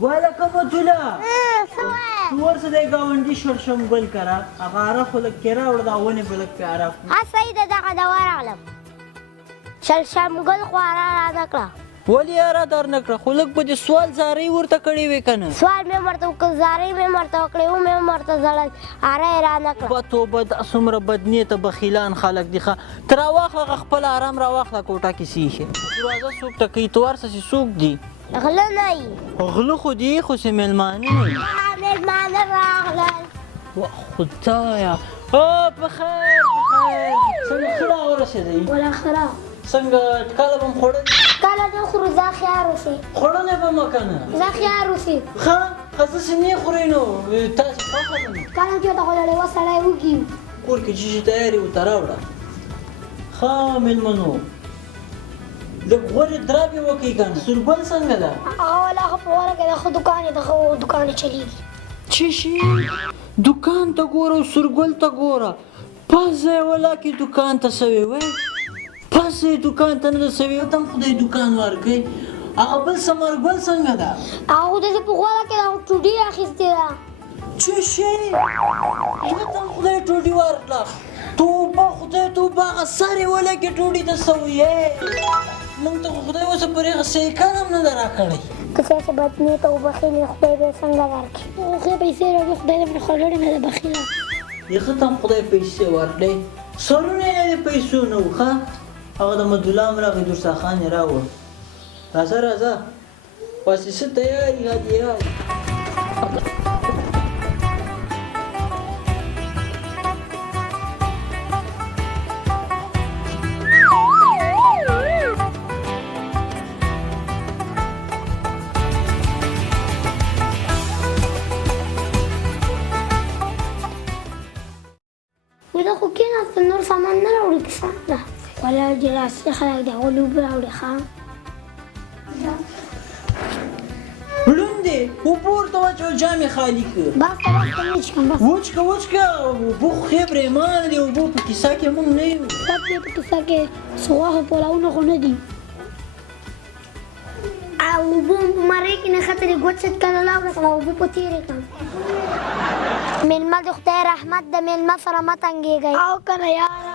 وعلیکم الله ورسه دی ګاونډي شړشم ګل کره هغه عرف لږ کې راوړه دا ونې به لږ پې عرف صحیح ده دغه د ورغلم شړشم ګل خو اره رانه کړه ولې یاره در نه کړه خو لږ به دې سوال زارۍ ورته کړې وې که نه سوال مې ورته وکړ زارۍ مې ورته وکړې و مې ورته ژړل اره یې رانه کړه توبه توبه دا څومره بدنیته بخیلان خلک دي ښه ته راواخله هغه خپل آرام راواخله کوټه کې سیښې دروازه څوک ټکوي ته ورسه چې څوک دي غله نه یي غله خو دي خو چې مېلمانه نه وي مېلمانه راغلل خدایه بخیر بخیر څنګه ښه راورسېدئ ولا ښه څنګه کله به م خوړل کله نه خورو ځه خیار اوسې خوړلی به مه که نه ځه خیار اوسې ښه داسې نه خورئ نو تاسې خوښه ده نو کله چېرته خو لړېوه سړی وکړي کور کې چې شي تیار یې ورته راوړه ښه مېلمنو لږ غورې درابې وکړئ که نه سورګل څنګه ده هغه والا ښه په غوره کې د ښه دوکان یې د ښه دوکان یې چلېږي چې شي دوکان ته ګوره او سورګل ته ګوره پزه یې ولا کې دوکان ته سوې وای پزه یې دوکان ته نه ده سوې ته هم خدای دوکان ورکوي هغه بل ثمرګل څنګه ده هغه خو داسې په غوره کې د ټوډۍ اخیستې ده چې شي هغه ته هم خدای ټوډۍ ورکړه توبه خدای توبه هغه سر یې ولا کې ټوډۍ ته سوې موږ ته خو خدای اوس پرې هغه سیکل هم نه ده راکړی که څه چې بدنیته وبخیلې خدای به یې څنګه ورکړي ښې پیسې راوړي خدای دې مې خوړلې نه ده بخیله یخه ته هم خدای پیسې ورکړی سرونه یې د پیسو نه وو ښه هغه د مدولا هم راغی درسا خان یې راوړ راځه راځه پاسې تیاري هدې یاد وده خو کېناستل نور سامان نه راوړي که څه ولا جلاسي خلک د هغو لوبې راوړي ښه ړوند دی اوبه ورته واچوه جام یې خالي کړه بس ته بس ته وچکم بس وچکه وچکه اوبه خو ښې برېمانه دي اوبه په کیسه کې موږ نه یو بس دې په کیسه کې څه غوښې پولاونه خو نه دي او اوبه هم په مرۍ کې نښتې دي ګوت ست کله لاوړه سره اوبه په تېرې کړم مېلمه د خدای رحمت د مېلمه سره مه تنګېږئ او که نه یاره